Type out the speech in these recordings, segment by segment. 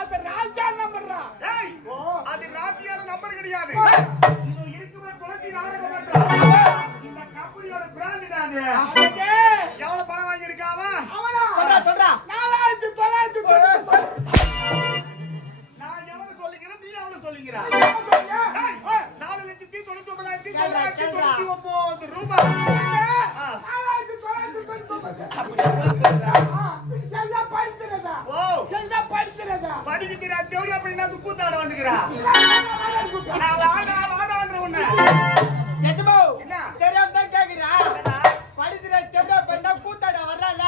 அது ராஜா நம்பர்ரா. அது ராஜியான நம்பர் கிடையாது. இது இருக்குமே குழந்தை நாடகம் பண்றா. இந்த கம்பெனியோட பிராண்ட் இது. எவ்வளவு பணம் வாங்கியிருக்காவ? அவனா சொல்றா 4990. நான் எவ்வளவு சொல்லிக்கிறேன், நீ எவ்வளவு சொல்லிக்கிற? 4,99,999 ரூபாய். 4990. படிக்கிறதா படிக்கிறா தேவடி அப்படின்னா கூத்தாட வந்துக்கிறா. நான் வாடான்ற உன்னை எஜமோ என்ன தெரியாம தான் கேக்குறா. படிக்கிற தெடா பையன் தான் கூத்தாட வர்றால.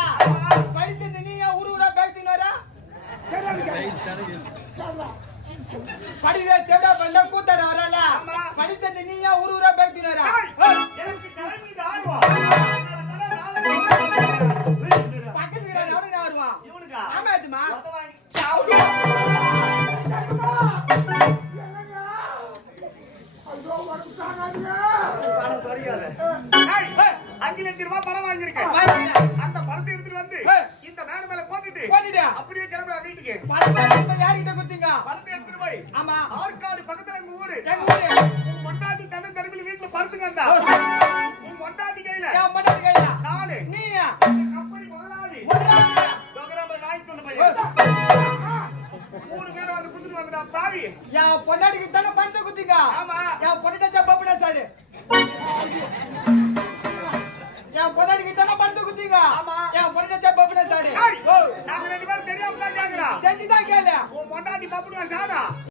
படிச்சது நீ ஏன் ஊரா பேக்டின் வரா? படிக்கிற தெடா பையன் தான் கூத்தாட வர்றால. படிச்சது நீ ஏன் ஊரா பேக்டின் வரா? எனக்கு கிளம்பி ஆடுவா. பக்கத்துல எவனுக்கு வருவான்? இவனுக்கா? ஆமா எஜமா. சாவுடி. ஐயோ வரட்டாங்க. பணம் குறையாத. 5 லட்சம் ரூபாய் பணம் வாங்கியிருக்கேன். அந்த பணத்தை எடுத்துட்டு வந்து இந்த மேல மேல போட்டுட்டு அப்படியே கிளம்புடா வீட்டுக்கு. பணத்தை யார்கிட்ட குடுத்தீங்க? பணத்தை எடுத்துட்டு போய் ஆமா ஆற்காடு பக்கத்துல எங்க ஊரு. எங்க ஊரு. உன் மொண்டாட்டி தன்ன தருமில வீட்டுல படுத்துங்க அந்த. உன் மொண்டாட்டி கையில. ஏன் மொண்டாட்டி கையில? நானு. நீயா? கம்பெனி முதலாளி. முதலாளி. டோகராம நாய் தொல்ல பையன். 3 பேர் வந்து குத்துட்டு வந்தடா பாவி. என் பொண்டாட்டிக்கு தான பணத்தை குடுத்தீங்க? ஆமா. என் பொண்டாட்டி பப்புல சாடு. என் பொண்டாட்டிக்கு தான பணத்தை குடுத்தீங்க? ஆமா. என் பொண்டாட்டி பப்புல சாடு. நாங்க 2 பேரும் தெரியாம தான் கேக்குறோம். தெரிஞ்சுதான் கேளு. உன் மொண்டாட்டி பப்புடுவா சாடா.